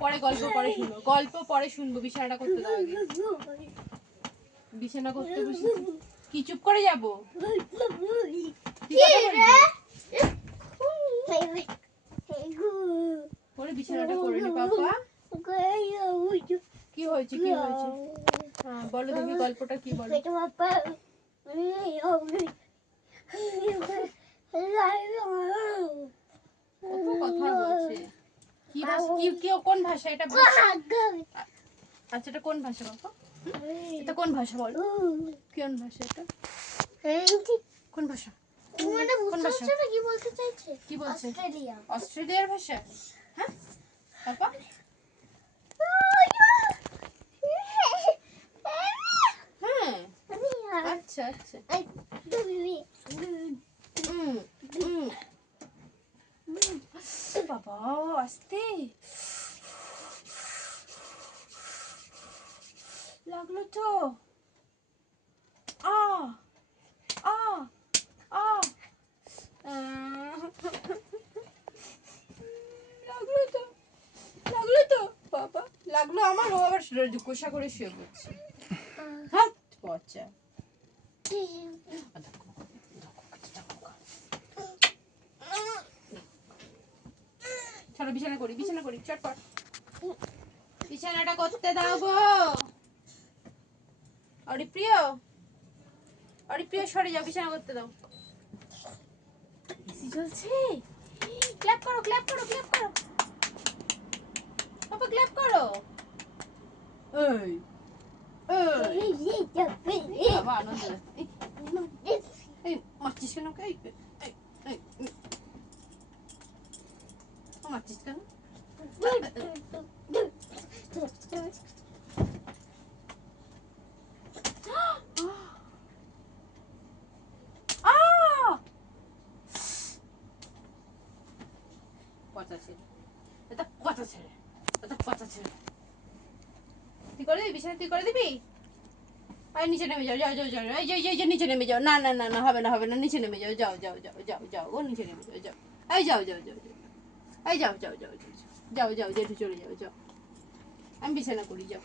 পরে গল্প পরে শুনবো, গল্প পরে শুনবো, বিছানাটা করতে দাও আগে। বিছানা করতে বসে কি চুপ করে যাবো? পরে বিছানাটা করে নি পাপা। কি হয়েছে কি হয়েছে? হ্যাঁ বলো দেখি গল্পটা কি বলো। কত কথা বলছে। কি ভাষা, কি কোন ভাষা এটা? আচ্ছা এটা কোন ভাষা বাবা? এটা কোন ভাষা বলো? কোন ভাষা এটা? কোন ভাষা? মানে বুঝতে পারছো না কি বলতে চাইছে? কি বলছে? অস্ট্রেলিয়া। অস্ট্রেলিয়ার ভাষা? হ্যাঁ বাবা? হ্যাঁ আচ্ছা আচ্ছা। বাবা আস্তে লাগলো তো। আ আ আ লাগলো তো, লাগলো তো বাবা, লাগলো আমার। ও আবার কোষা করে শুয়ে পড়ছে। হাত পচা। চলো বিছানা করি, বিছানা করি চটপট। বিছানাটা করতে দাও গো। অরিপ্রিয়, অরিপ্রিয় সরে যাও, বিছানা করতে দাও। এসি চলছে। ক্ল্যাপ করো ক্ল্যাপ করো ক্ল্যাপ করো বাবা, ক্ল্যাপ করো। এই এই বাবা আনন্দ লাগছে। এই মারছিস কেন? এই এই এই মারছিস কেন? পচা ছেলে, এটা পচা ছেলে, এটা পচা ছেলে। তুই করে দিবি বিছানা? তুই করে দিবি? আর নিচে নেমে যাও, যাও যাও যাও, এই যে এই যে নিচে নেমে যাও। না না না না হবে না হবে না, নিচে নেমে যাও, যাও যাও যাও যাও যাও, ও নিচে নেমে যাও, যাও এই যাও যাও যাও যাও, এই যাও যাও যাও যাও যাও যাও, জেঠু চলে যাও, যাও আমি বিছানা করি, যাও।